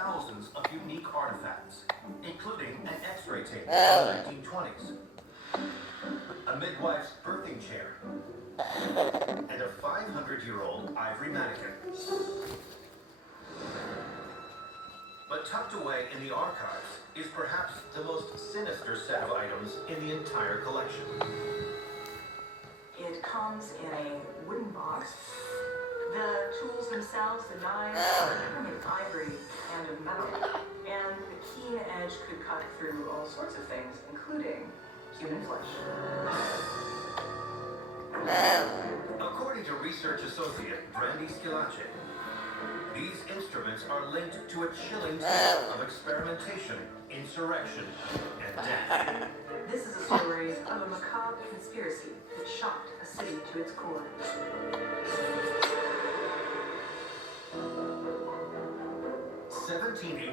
thousands of unique artifacts, including an X-ray tape from the 1920s, a midwife's birthing chair, and a 500-year-old ivory mannequin. But tucked away in the archives is perhaps the most sinister set of items in the entire collection. It comes in a wooden box. The tools themselves, the knives, are made of ivory and of metal. And the keen edge could cut through all sorts of things, including human flesh. According to research associate Brandy Schillace, these instruments are linked to a chilling tale of experimentation, insurrection, and death. This is a story of a macabre conspiracy that shocked a city to its core. 1780